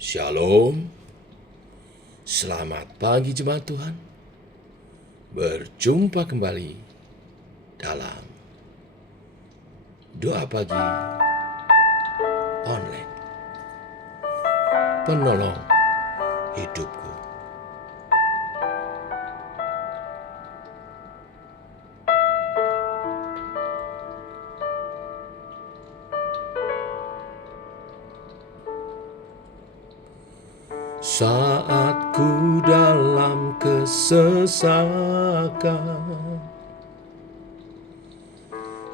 Shalom, selamat pagi jemaat Tuhan. Berjumpa kembali dalam doa pagi online. Penolong hidupku. Saat ku dalam kesesakan,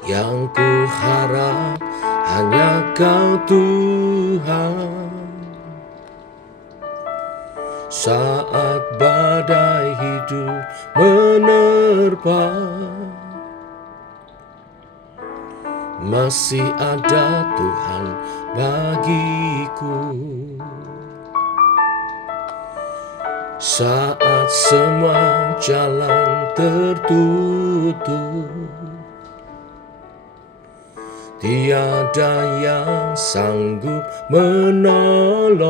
yang ku harap hanya Kau Tuhan. Saat badai hidup menerpa, masih ada Tuhan bagiku. Saat semua jalan tertutup, tiada yang sanggup menolong.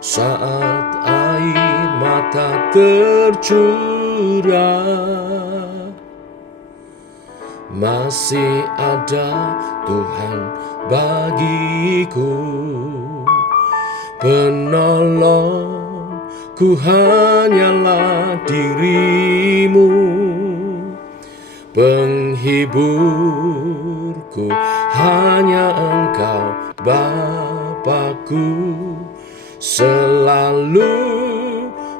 Saat air mata tercurah, masih ada Tuhan bagiku. Penolongku hanyalah dirimu, penghiburku hanya Engkau Bapakku, selalu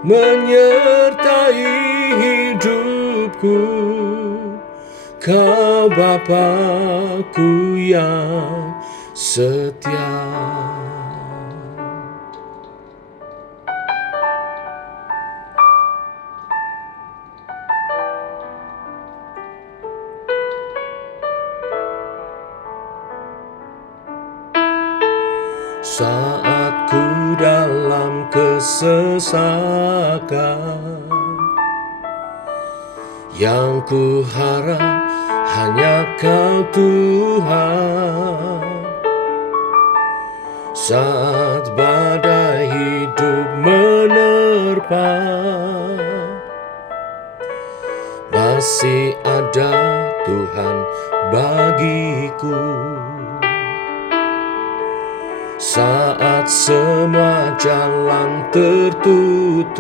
menyertai hidupku. Kau Bapakku yang setia. Saat ku dalam kesesakan, yang ku harap hanya Kau Tuhan. Saat badai hidup menerpa, masih ada Tuhan bagiku. Saat semua jalan tertutup,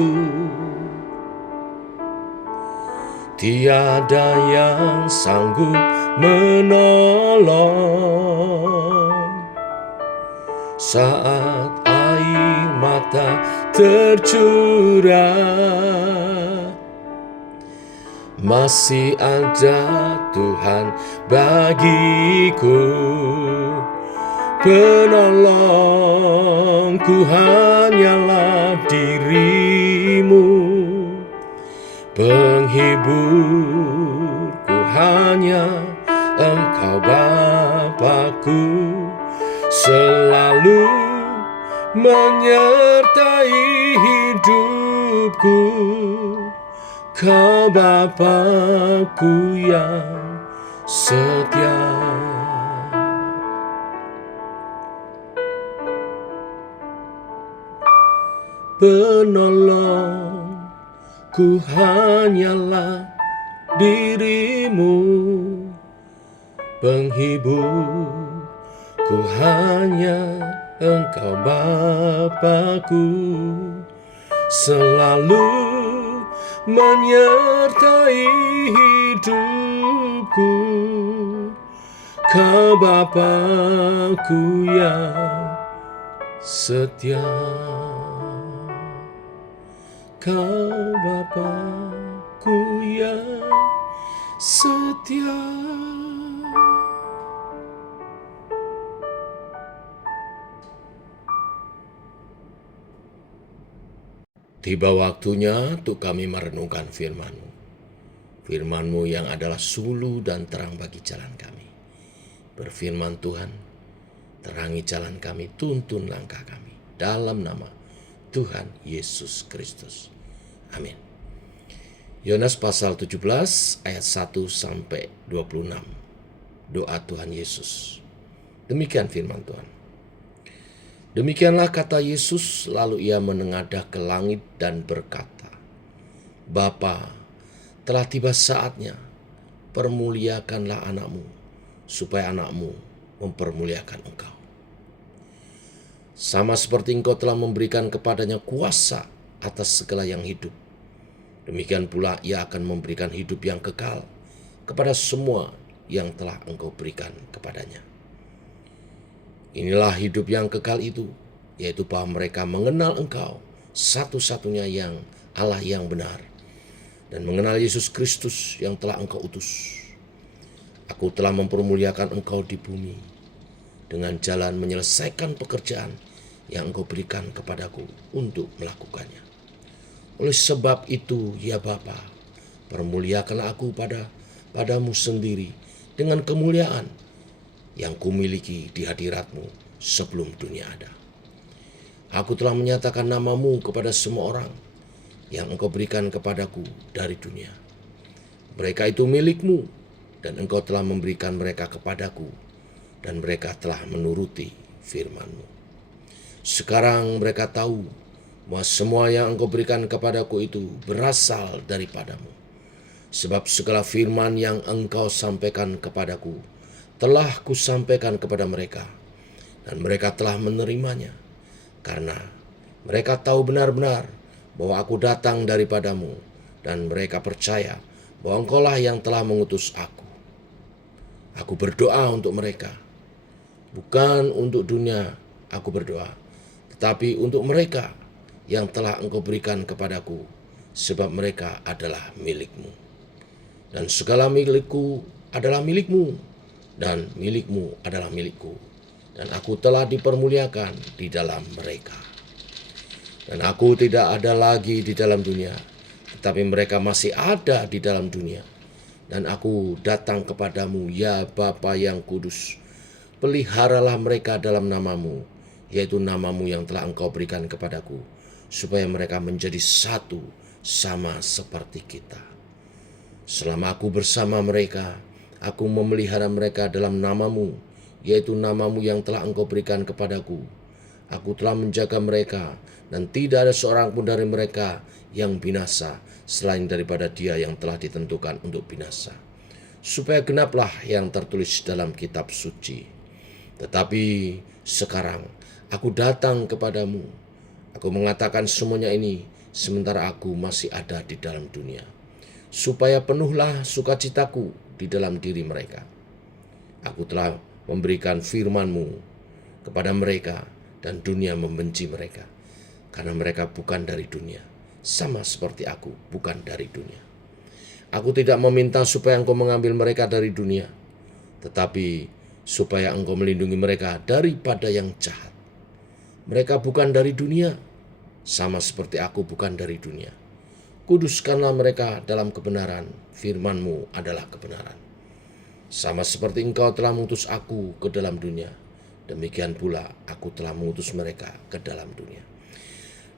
tiada yang sanggup menolong. Saat air mata tercurah, masih ada Tuhan bagiku. Penolongku hanyalah dirimu, penghiburku hanya Engkau Bapakku, selalu menyertai hidupku. Kau Bapakku yang setia. Penolongku hanyalah dirimu, penghiburku hanya Engkau Bapakku, selalu menyertai hidupku. Kau Bapakku yang setia. Kau Bapakku yang setia. Tiba waktunya untuk kami merenungkan firman-Mu. Firman-Mu yang adalah suluh dan terang bagi jalan kami. Berfirman Tuhan, terangi jalan kami, tuntun langkah kami. Dalam nama Tuhan Yesus Kristus. Amin. Yohanes pasal 17 ayat 1 sampai 26. Doa Tuhan Yesus. Demikian firman Tuhan. Demikianlah kata Yesus, lalu ia menengadah ke langit dan berkata, Bapa, telah tiba saatnya, permuliakanlah anakmu, supaya anakmu mempermuliakan engkau. Sama seperti engkau telah memberikan kepadanya kuasa atas segala yang hidup, demikian pula ia akan memberikan hidup yang kekal kepada semua yang telah engkau berikan kepadanya. Inilah hidup yang kekal itu, yaitu bahwa mereka mengenal engkau, satu-satunya yang Allah yang benar, dan mengenal Yesus Kristus yang telah engkau utus. Aku telah mempermuliakan engkau di bumi dengan jalan menyelesaikan pekerjaan yang engkau berikan kepadaku untuk melakukannya. Oleh sebab itu, ya Bapa, permuliakanlah aku padamu sendiri dengan kemuliaan yang kumiliki di hadiratmu sebelum dunia ada. Aku telah menyatakan namamu kepada semua orang yang engkau berikan kepadaku dari dunia. Mereka itu milikmu, dan engkau telah memberikan mereka kepadaku, dan mereka telah menuruti firman-Mu. Sekarang mereka tahu bahwa semua yang engkau berikan kepadaku itu berasal daripadamu. Sebab segala firman yang engkau sampaikan kepadaku telah kusampaikan kepada mereka, dan mereka telah menerimanya, karena mereka tahu benar-benar bahwa aku datang daripadamu, dan mereka percaya bahwa engkaulah yang telah mengutus aku. Aku berdoa untuk mereka, bukan untuk dunia aku berdoa, tetapi untuk mereka yang telah engkau berikan kepadaku, sebab mereka adalah milikmu. Dan segala milikku adalah milikmu, dan milikmu adalah milikku, dan aku telah dipermuliakan di dalam mereka. Dan aku tidak ada lagi di dalam dunia, tetapi mereka masih ada di dalam dunia. Dan aku datang kepadamu, ya Bapa yang kudus, peliharalah mereka dalam namamu, yaitu namamu yang telah engkau berikan kepadaku, supaya mereka menjadi satu sama seperti kita. Selama aku bersama mereka, aku memelihara mereka dalam namamu, yaitu namamu yang telah engkau berikan kepadaku. Aku telah menjaga mereka, dan tidak ada seorang pun dari mereka yang binasa, selain daripada dia yang telah ditentukan untuk binasa. Supaya genaplah yang tertulis dalam kitab suci. Tetapi sekarang aku datang kepadamu. Aku mengatakan semuanya ini sementara aku masih ada di dalam dunia, supaya penuhlah sukacitaku di dalam diri mereka. Aku telah memberikan firman-Mu kepada mereka, dan dunia membenci mereka, karena mereka bukan dari dunia, sama seperti aku bukan dari dunia. Aku tidak meminta supaya engkau mengambil mereka dari dunia, tetapi supaya engkau melindungi mereka daripada yang jahat. Mereka bukan dari dunia, sama seperti aku bukan dari dunia. Kuduskanlah mereka dalam kebenaran, firman-Mu adalah kebenaran. Sama seperti engkau telah mengutus aku ke dalam dunia, demikian pula aku telah mengutus mereka ke dalam dunia.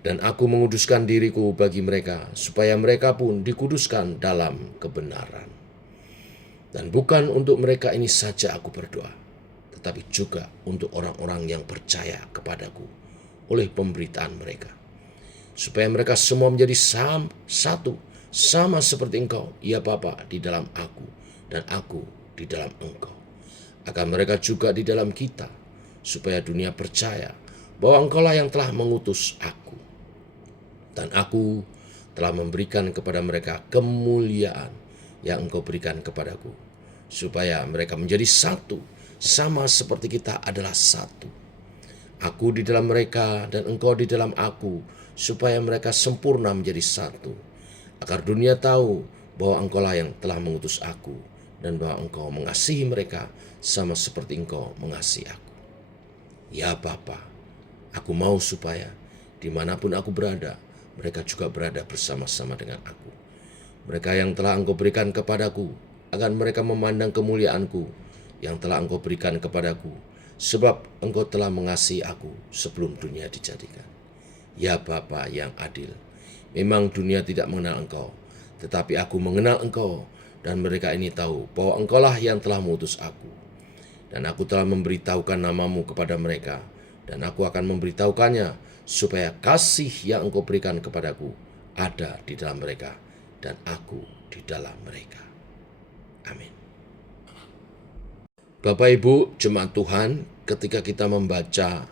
Dan aku menguduskan diriku bagi mereka, supaya mereka pun dikuduskan dalam kebenaran. Dan bukan untuk mereka ini saja aku berdoa, tetapi juga untuk orang-orang yang percaya kepadaku oleh pemberitaan mereka, supaya mereka semua menjadi satu, sama seperti engkau, ya Bapa, di dalam aku, dan aku di dalam engkau. Akan mereka juga di dalam kita, supaya dunia percaya bahwa engkaulah yang telah mengutus aku. Dan aku telah memberikan kepada mereka kemuliaan yang engkau berikan kepadaku, supaya mereka menjadi satu, sama seperti kita adalah satu. Aku di dalam mereka dan engkau di dalam aku, supaya mereka sempurna menjadi satu, agar dunia tahu bahwa engkaulah yang telah mengutus aku, dan bahwa engkau mengasihi mereka sama seperti engkau mengasihi aku. Ya Bapa, aku mau supaya dimanapun aku berada, mereka juga berada bersama-sama dengan aku. Mereka yang telah engkau berikan kepadaku, agar mereka memandang kemuliaanku yang telah engkau berikan kepadaku, sebab engkau telah mengasihi aku sebelum dunia dijadikan. Ya Bapa yang adil, memang dunia tidak mengenal engkau, tetapi aku mengenal engkau, dan mereka ini tahu bahwa engkaulah yang telah mengutus aku. Dan aku telah memberitahukan namamu kepada mereka, dan aku akan memberitahukannya, supaya kasih yang engkau berikan kepadaku ada di dalam mereka, dan aku di dalam mereka. Amin. Bapak Ibu jemaat Tuhan, ketika kita membaca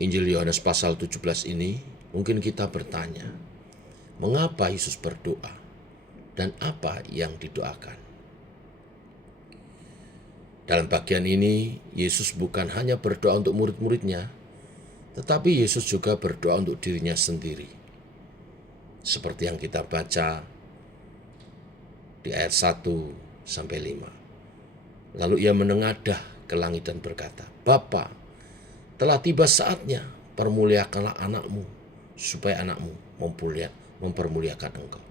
Injil Yohanes pasal 17 ini, mungkin kita bertanya, mengapa Yesus berdoa dan apa yang didoakan? Dalam bagian ini, Yesus bukan hanya berdoa untuk murid-muridnya, tetapi Yesus juga berdoa untuk dirinya sendiri. Seperti yang kita baca di ayat 1-5. Lalu ia menengadah ke langit dan berkata, Bapa, telah tiba saatnya, permuliakanlah anakmu, supaya anakmu mempermuliakan engkau.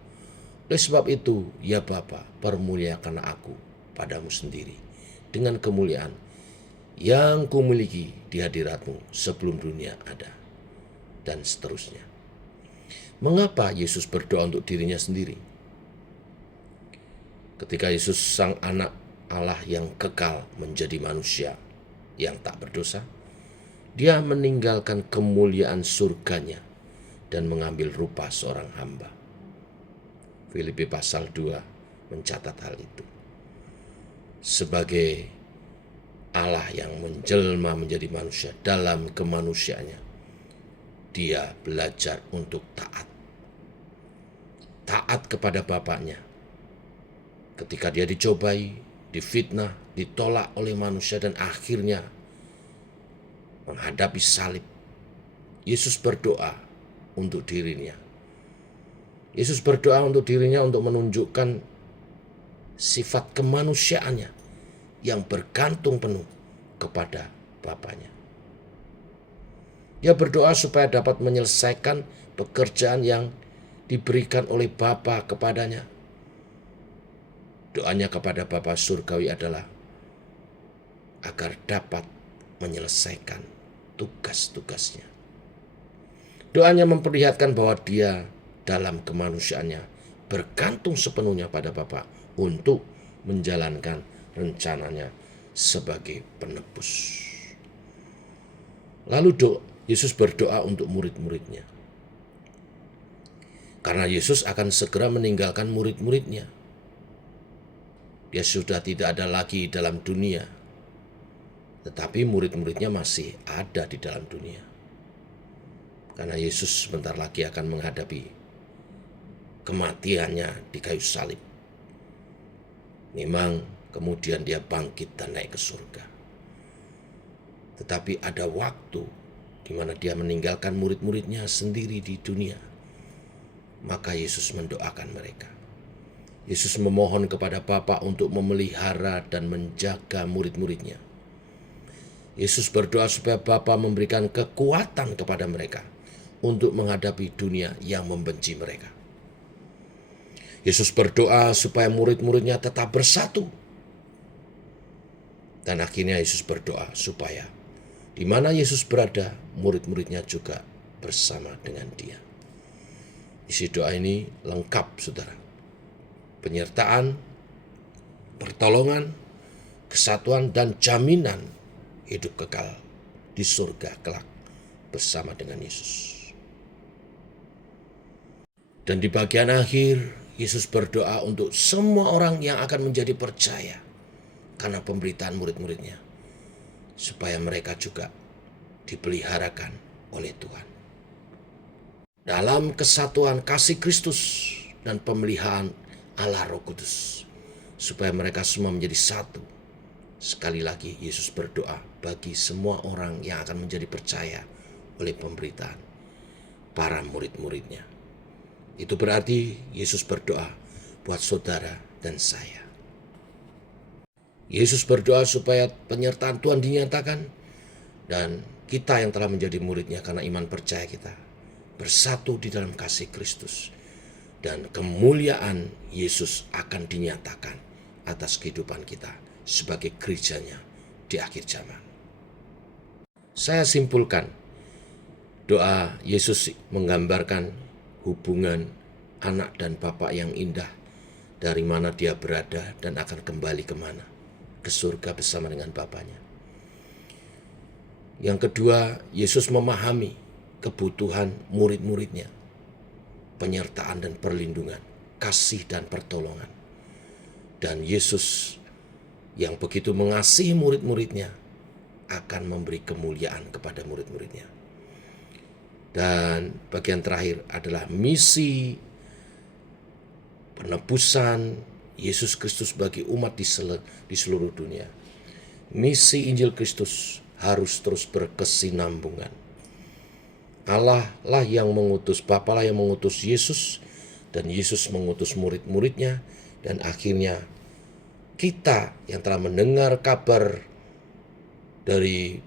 Oleh sebab itu, ya Bapa, permuliakanlah aku padamu sendiri, dengan kemuliaan yang kumiliki di hadiratmu sebelum dunia ada, dan seterusnya. Mengapa Yesus berdoa untuk dirinya sendiri? Ketika Yesus sang anak Allah yang kekal menjadi manusia yang tak berdosa, dia meninggalkan kemuliaan surganya dan mengambil rupa seorang hamba. Filipi pasal 2 mencatat hal itu. Sebagai Allah yang menjelma menjadi manusia dalam kemanusiaannya, dia belajar untuk taat. Taat kepada Bapaknya. Ketika dia dicobai, difitnah, ditolak oleh manusia dan akhirnya menghadapi salib, Yesus berdoa untuk dirinya. Yesus berdoa untuk dirinya untuk menunjukkan sifat kemanusiaannya yang bergantung penuh kepada Bapaknya. Dia berdoa supaya dapat menyelesaikan pekerjaan yang diberikan oleh Bapa kepadanya. Doanya kepada Bapa Surgawi adalah agar dapat menyelesaikan tugas-tugasnya. Doanya memperlihatkan bahwa dia dalam kemanusiaannya bergantung sepenuhnya pada Bapa untuk menjalankan rencananya sebagai penebus. Lalu Yesus berdoa untuk murid-muridnya. Karena Yesus akan segera meninggalkan murid-muridnya. Dia sudah tidak ada lagi dalam dunia, tetapi murid-muridnya masih ada di dalam dunia. Karena Yesus sebentar lagi akan menghadapi kematiannya di kayu salib. Memang kemudian dia bangkit dan naik ke surga. Tetapi ada waktu di mana dia meninggalkan murid-muridnya sendiri di dunia. Maka Yesus mendoakan mereka. Yesus memohon kepada Bapa untuk memelihara dan menjaga murid-muridnya. Yesus berdoa supaya Bapa memberikan kekuatan kepada mereka untuk menghadapi dunia yang membenci mereka. Yesus berdoa supaya murid-muridnya tetap bersatu. Dan akhirnya Yesus berdoa supaya di mana Yesus berada, murid-muridnya juga bersama dengan dia. Isi doa ini lengkap, saudara. Penyertaan, pertolongan, kesatuan, dan jaminan hidup kekal di surga kelak bersama dengan Yesus. Dan di bagian akhir, Yesus berdoa untuk semua orang yang akan menjadi percaya karena pemberitaan murid-muridnya, supaya mereka juga dipeliharakan oleh Tuhan. Dalam kesatuan kasih Kristus dan pemeliharaan Allah Roh Kudus, supaya mereka semua menjadi satu. Sekali lagi Yesus berdoa bagi semua orang yang akan menjadi percaya oleh pemberitaan para murid-muridnya. Itu berarti Yesus berdoa buat saudara dan saya. Yesus berdoa supaya penyertaan Tuhan dinyatakan, dan kita yang telah menjadi muridnya karena iman percaya kita bersatu di dalam kasih Kristus, dan kemuliaan Yesus akan dinyatakan atas kehidupan kita sebagai gerejanya di akhir zaman. Saya simpulkan, doa Yesus menggambarkan hubungan anak dan Bapa yang indah, dari mana dia berada dan akan kembali kemana, ke surga bersama dengan Bapaknya. Yang kedua, Yesus memahami kebutuhan murid-muridnya, penyertaan dan perlindungan, kasih dan pertolongan. Dan Yesus yang begitu mengasihi murid-muridnya akan memberi kemuliaan kepada murid-muridnya. Dan bagian terakhir adalah misi penebusan Yesus Kristus bagi umat di seluruh dunia. Misi Injil Kristus harus terus berkesinambungan. Allah lah yang mengutus, Bapa lah yang mengutus Yesus, dan Yesus mengutus murid-muridnya, dan akhirnya kita yang telah mendengar kabar dari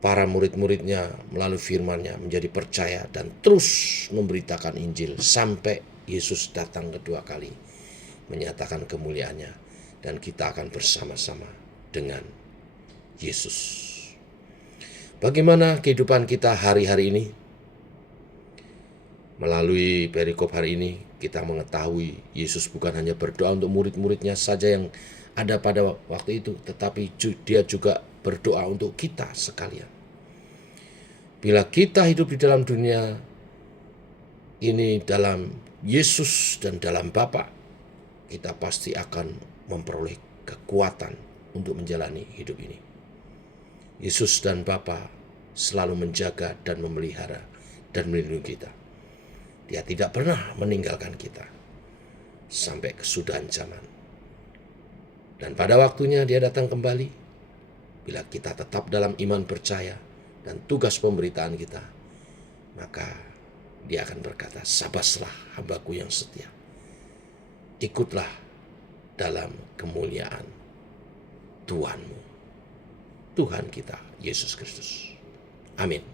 para murid-muridnya melalui firman-Nya menjadi percaya dan terus memberitakan Injil sampai Yesus datang kedua kali menyatakan kemuliaannya, dan kita akan bersama-sama dengan Yesus. Bagaimana kehidupan kita hari-hari ini? Melalui perikop hari ini kita mengetahui Yesus bukan hanya berdoa untuk murid-muridnya saja yang ada pada waktu itu, tetapi dia juga berdoa untuk kita sekalian. Bila kita hidup di dalam dunia ini dalam Yesus dan dalam Bapa, kita pasti akan memperoleh kekuatan untuk menjalani hidup ini. Yesus dan Bapa selalu menjaga dan memelihara dan melindungi kita. Dia tidak pernah meninggalkan kita sampai kesudahan zaman. Dan pada waktunya dia datang kembali. Bila kita tetap dalam iman percaya dan tugas pemberitaan kita, maka dia akan berkata, "Sabaslah hambaku yang setia. Ikutlah dalam kemuliaan Tuhanmu." Tuhan kita, Yesus Kristus. Amin.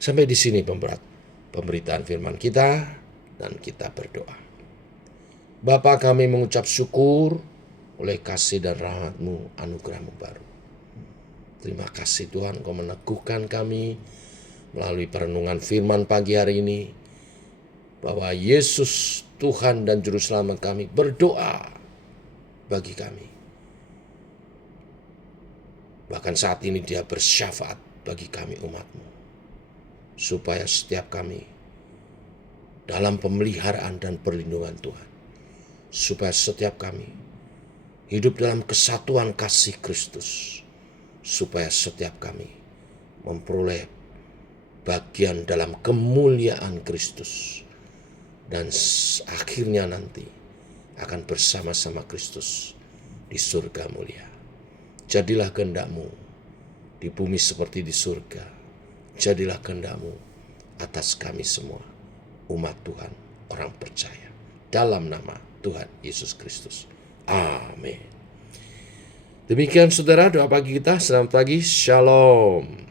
Sampai di sini pemberitaan firman kita, dan kita berdoa. Bapa, kami mengucap syukur oleh kasih dan rahmat-Mu, anugerah-Mu baru. Terima kasih Tuhan, Kau meneguhkan kami melalui perenungan firman pagi hari ini, bahwa Yesus Tuhan dan Juru Selamat kami berdoa bagi kami. Bahkan saat ini dia bersyafaat bagi kami umat-Mu, supaya setiap kami dalam pemeliharaan dan perlindungan Tuhan, supaya setiap kami hidup dalam kesatuan kasih Kristus, supaya setiap kami memperoleh bagian dalam kemuliaan Kristus, dan akhirnya nanti akan bersama-sama Kristus di surga mulia. Jadilah kehendak-Mu di bumi seperti di surga. Jadilah kehendak-Mu atas kami semua, umat Tuhan, orang percaya. Dalam nama Tuhan Yesus Kristus. Amin. Demikian saudara, doa pagi kita. Selamat pagi. Shalom.